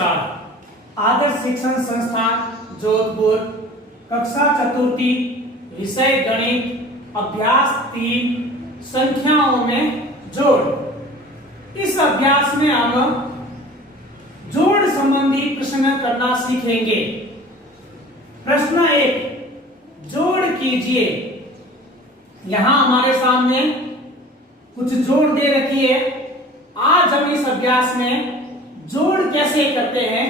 नमस्कार। आदर्श शिक्षण संस्थान जोधपुर, कक्षा चतुर्थी, विषय गणित, अभ्यास 3, संख्याओं में जोड़। इस अभ्यास में हम जोड़ संबंधी प्रश्न करना सीखेंगे। प्रश्न 1, जोड़ कीजिए। यहां हमारे सामने कुछ जोड़ दे रखी है। आज हम इस अभ्यास में जोड़ कैसे करते हैं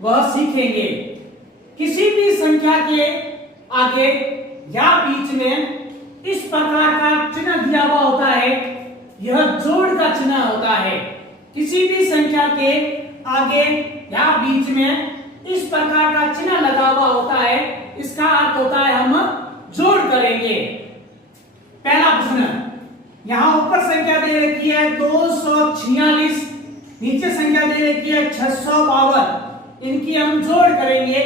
वह सीखेंगे। किसी भी संख्या के आगे या बीच में इस प्रकार का चिन्ह दिया हुआ होता है, यह जोड़ का चिन्ह होता है। किसी भी संख्या के आगे या बीच में इस प्रकार का चिन्ह लगा हुआ होता है, इसका अर्थ होता है हम जोड़ करेंगे। पहला प्रश्न, यहां ऊपर संख्या दे रखी है 246, नीचे संख्या दे रखी है 652। इनकी हम जोड़ करेंगे।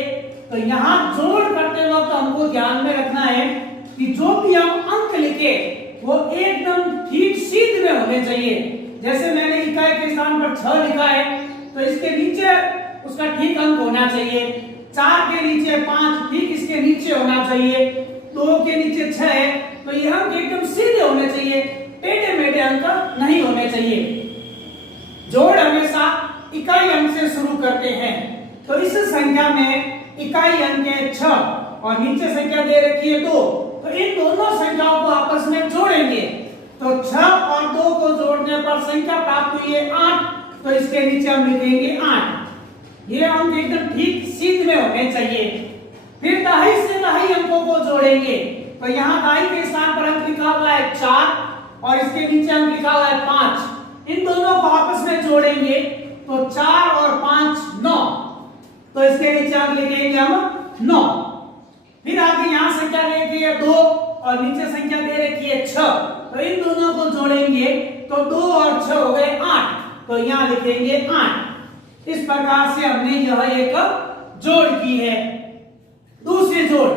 तो यहां जोड़ करते वक्त हमको ध्यान में रखना है कि जो भी हम अंक लिखे वो एकदम ठीक सीध में होने चाहिए। जैसे मैंने इकाई के स्थान पर 6 लिखा है तो इसके नीचे उसका ठीक अंक होना चाहिए। 4 के नीचे 5 ठीक इसके नीचे होना चाहिए। 2 के नीचे 6 है तो ये अंक एकदम सीधे होने चाहिए, टेढ़े मेढ़े अंक नहीं होने चाहिए। जोड़ हमेशा इकाई अंक से शुरू करते हैं। तो इस संख्या में इकाई अंक है 6 और नीचे संख्या दे रखी है 2, तो इन दोनों संख्याओं को आपस में जोड़ेंगे। तो 6 और 2 को जोड़ने पर संख्या प्राप्त हुई है 8, तो इसके नीचे हम लिखेंगे 8। ये अंक एकदम ठीक सीध में होने चाहिए। फिर दहाई से दहाई अंकों को जोड़ेंगे। तो यहाँ दहाई के स्थान पर अंक लिखा हुआ है 4 और इसके नीचे अंक लिखा हुआ है 5। इन दोनों को आपस में जोड़ेंगे तो 4 और 5 9, तो इसके नीचे अंक लिखेंगे हम 9। फिर आगे यहाँ संख्या दे रखी है 2 और नीचे संख्या दे रखी है 6, तो इन दोनों को जोड़ेंगे तो 2 और 6 हो गए 8, तो यहाँ लिखेंगे 8। इस प्रकार से हमने यह एक जोड़ की है। दूसरी जोड़,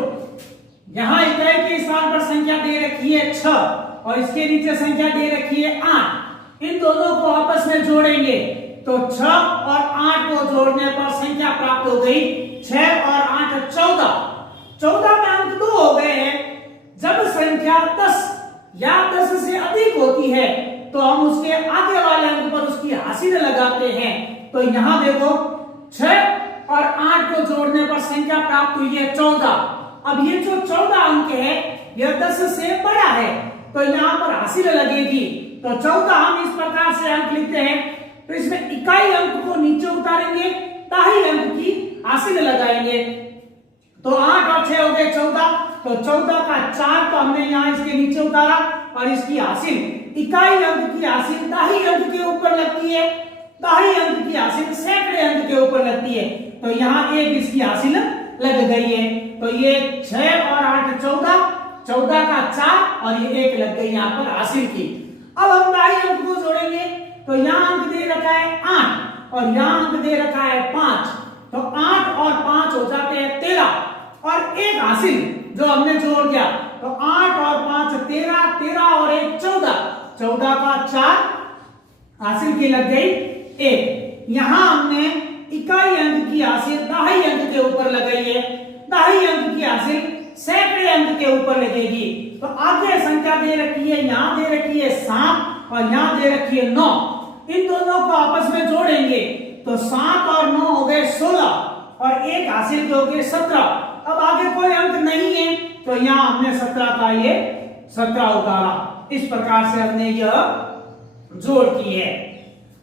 यहाँ इकाई के स्थान पर संख्या दे रखी है 6 और इसके नीचे संख्या दे रखी है 8। इन दोनों को आपस में जोड़ेंगे तो 6 और 8 को जोड़ने पर संख्या प्राप्त हो गई 6 और 8 14। 14 में अंक 2 हो गए हैं। जब संख्या 10 या 10 से अधिक होती है तो हम उसके आगे वाले अंक पर उसकी हासिल लगाते हैं। तो यहां देखो 6 और 8 को जोड़ने पर संख्या प्राप्त हुई है 14। अब ये जो 14 अंक है यह 10 से बड़ा है तो यहां पर हासिल लगेगी। तो 14 हम इस प्रकार से अंक लिखते हैं। तो इसमें इकाई अंक को नीचे उतारेंगे, दहाई अंक की हासिल लगाएंगे। तो 8 और 6 हो गए 14, तो 14 का 4 तो हमने यहाँ इसके नीचे उतारा और इसकी हासिल इकाई अंक की हासिल दहाई अंक के ऊपर लगती है, दहाई अंक की हासिल सैकड़े अंक के ऊपर लगती है। तो यहाँ 1 इसकी हासिल लग गई है। तो ये 6 और 8 14, 14 का 4 और ये 1 लग गई यहाँ पर हासिल की। अब हम दहाई अंक को जोड़ेंगे तो यहाँ अंक दे रखा है 8 और यहाँ अंक दे रखा है 5, तो 8 और 5 हो जाते हैं 13 और 1 हासिल जो हमने जोड़ दिया। तो 8 और 5 13, 13 और 1 14, 14 का 4 हासिल की लग गई 1। यहाँ हमने इकाई अंक की हासिल दहाई अंक के ऊपर लगाई है, दहाई अंक की हासिल सैकड़े अंक के ऊपर लगेगी। तो आगे संख्या दे रखी है, यहाँ दे रखी है 7 और यहाँ दे रखी है 9। इन दोनों को आपस में जोड़ेंगे तो 7 और 9 हो गए 16 और 1 हासिल के हो गए 17। अब आगे कोई अंक नहीं है तो यहाँ हमने 17 का ये 17 उतारा। इस प्रकार से हमने यह जोड़ की है।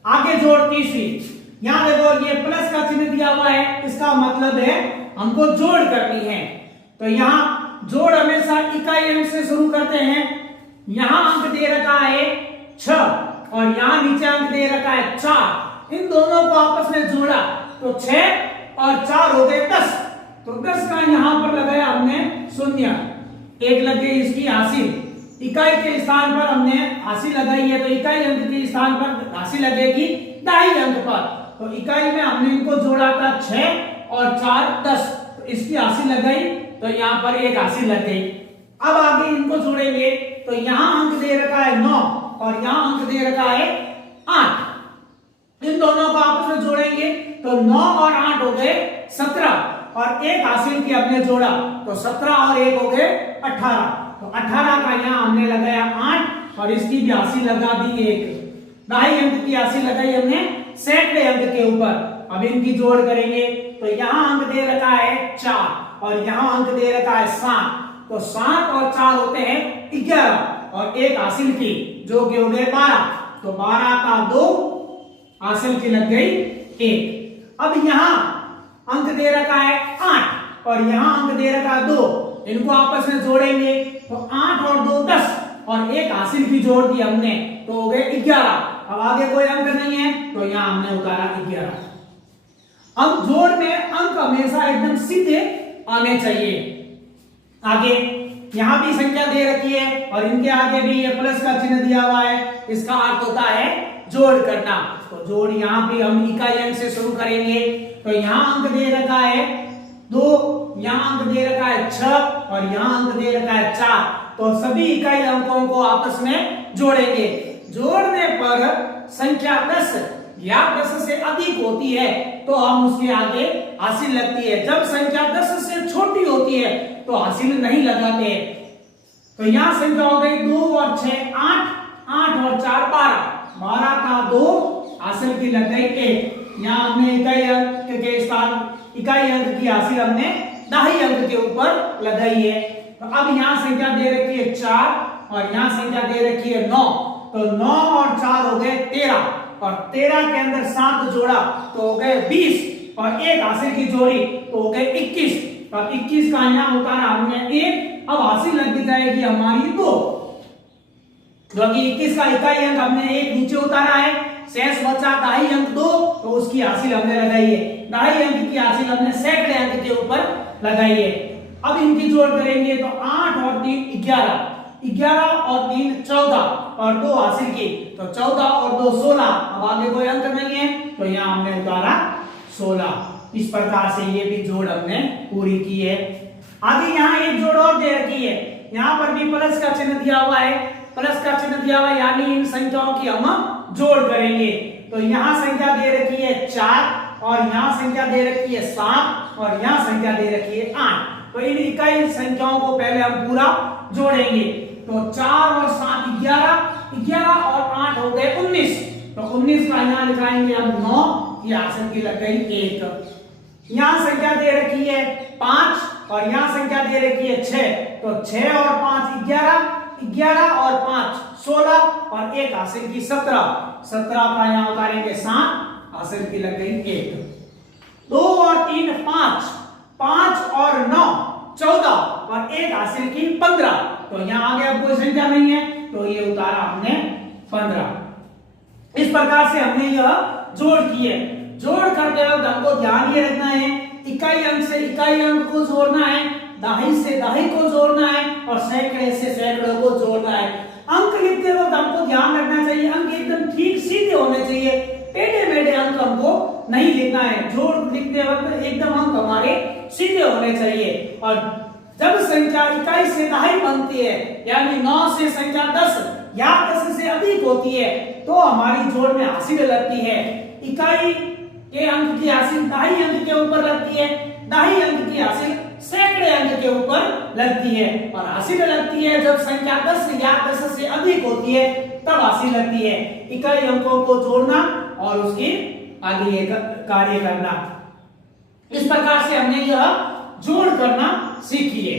आगे जोड़ तीसरी, यहाँ देखो ये प्लस का चिन्ह दिया हुआ है, इसका मतलब है हमको जोड़ करनी है। तो यहाँ जोड़ हमेशा इकाई अंक से शुरू करते हैं। यहाँ अंक दे रखा है 6 और यहाँ नीचे अंक दे रखा है 4। इन दोनों को आपस में जोड़ा तो 6 और 4 हो गए 10। तो 10 का यहाँ पर लगाया हमने 0, 1 लग गई इसकी हासिल। इकाई के स्थान पर हमने हासिल लगाई है तो इकाई अंक के स्थान पर हासिल लगेगी दहाई अंक पर। तो इकाई में हमने इनको जोड़ा था 6 और 4 10, तो इसकी हासिल लगाई तो यहाँ पर 1 हासिल लग गई। अब आगे इनको जोड़ेंगे तो यहाँ अंक दे रखा है 9 और यहाँ अंक दे रखा है 8। इन दोनों को आपस में जोड़ेंगे तो 9 और 8 हो गए 17 और एक हासिल की हमने जोड़ा तो 17 और 1 हो गए 18। तो 18 का यहाँ हमने लगाया 8 और इसकी भी हासिल लगा दी 1। 2.5 अंक की हासिल लगाई हमने सैकड़े अंक के ऊपर। अब इनकी जोड़ करेंगे तो यहाँ अंक दे रखा है 4 और यहाँ अंक दे रखा है 7। तो 7 और 4 होते हैं 11 और एक हासिल की जो कि हो गए 12। तो 12 का 2 हासिल की लग गई 1। अब यहाँ अंक दे रखा है 8 और यहाँ अंक दे रखा है 2। इनको आपस में जोड़ेंगे तो 8 और 2 10 और एक हासिल की जोड़ दी हमने तो हो गए 11। अब आगे कोई अंक नहीं है तो यहाँ हमने उतारा 11। अब जोड़ में अंक हमेशा एकदम सीधे आने चाहिए। आगे यहां भी संख्या दे रखी है और इनके आगे भी ये प्लस का चिन्ह दिया हुआ है, इसका अर्थ होता है जोड़ करना। तो जोड़ यहां भी हम इकाई अंक से शुरू करेंगे। तो यहां अंक दे रखा है 2, यहां अंक दे रखा है 6 और यहां अंक दे रखा है 4। तो सभी इकाई अंकों को आपस में जोड़ेंगे। जोड़ने पर संख्या 10 या 10 से अधिक होती है तो हम उसके आगे हासिल लगती है। जब संख्या 10 से छोटी होती है तो हासिल नहीं लगाते। तो यहां संख्या हो गई 2 और 6 8, 8 और 4 12। 12 का 2 हासिल की लग गई 1। यहां हमने इकाई अंक के स्थान इकाई अंक की हासिल हमने 2.5 अंक के ऊपर लगाई है। तो अब यहां संख्या दे रखी है 4 और यहां संख्या दे रखी है 9। तो 9 और 4 हो गए 13 और 13 के अंदर 7 जोड़ा तो हो गए 20 और एक हासिल की जोड़ी तो हो गए 21। और 21 का यहाँ उतारा हमने 1। अब हासिल लग जाएगी हमारी 2 क्योंकि 21 का इकाई अंक हमने 1 नीचे उतारा है। शेष बचा 2.5 अंक 2 तो उसकी हासिल हमने लगाई है। 2.5 अंक की हासिल हमने सैकड़े अंक के ऊपर लगाई है। अब इनकी जोड़ करेंगे तो 8 और 3 11, 11 और 3 14 और 2 हासिल की तो 14 और 2 16। अब आगे कोई अंक नहीं है तो यहाँ हमने उतारा 16। इस प्रकार से ये भी जोड़ हमने पूरी की है। आगे यहाँ एक जोड़ और दे रखी है, यहाँ पर भी प्लस का चिन्ह दिया हुआ है। प्लस का चिन्ह दिया हुआ है यानी इन संख्याओं की हम जोड़ करेंगे। तो यहाँ संख्या दे रखी है 4 और यहाँ संख्या दे रखी है 7 और यहाँ संख्या दे रखी है 8। तो इन इकाई संख्याओं को पहले हम पूरा जोड़ेंगे। तो 4 और 7 11, 11 और 8 हो गए 19। तो 19 का यहाँ लिखाएंगे हम 9, ये हासिल की लग गई 1। यहाँ संख्या दे रखी है 5 और यहाँ संख्या दे रखी है 6। तो 6 और 5 11, 11 और 5 16 और एक हासिल की 17। 17 का यहाँ उतारेंगे 7, हासिल की लग गई 1। 2 और 3 5, 5 और 9 14 और एक हासिल की 15। तो यहाँ आगे अब कोई संख्या नहीं है तो ये उतारा हमने 15। इस प्रकार से हमने यह जोड़ किए। जोड़ करते वक्त हमको ध्यान ये रखना है इकाई अंक से इकाई अंक को जोड़ना है, 2.5 से 2.5 को जोड़ना है और सैकड़े से सैकड़ों को जोड़ना है। अंक लिखते वक्त हमको ध्यान रखना चाहिए अंक एकदम ठीक सीधे होने चाहिए, टेढ़े मेढ़े अंक हमको नहीं लिखना है। जोड़ लिखते वक्त एकदम अंक हमारे सीधे होने चाहिए। और जब संख्या इकाई से 2.5 बनती है यानी 9 से संख्या 10 या 10 से अधिक होती है तो हमारी जोड़ में हासिल लगती है। इकाई के अंक की हासिल 2.5 अंक के ऊपर लगती है, 2.5 अंक की हासिल सैकड़े अंक के ऊपर लगती है और हासिल लगती है जब संख्या 10 या 10 से अधिक होती है तब हासिल लगती है। इकाई अंकों को जोड़ना और उसकी आगे ये कार्य करना। इस प्रकार से हमने यह जोड़ करना सीखी है।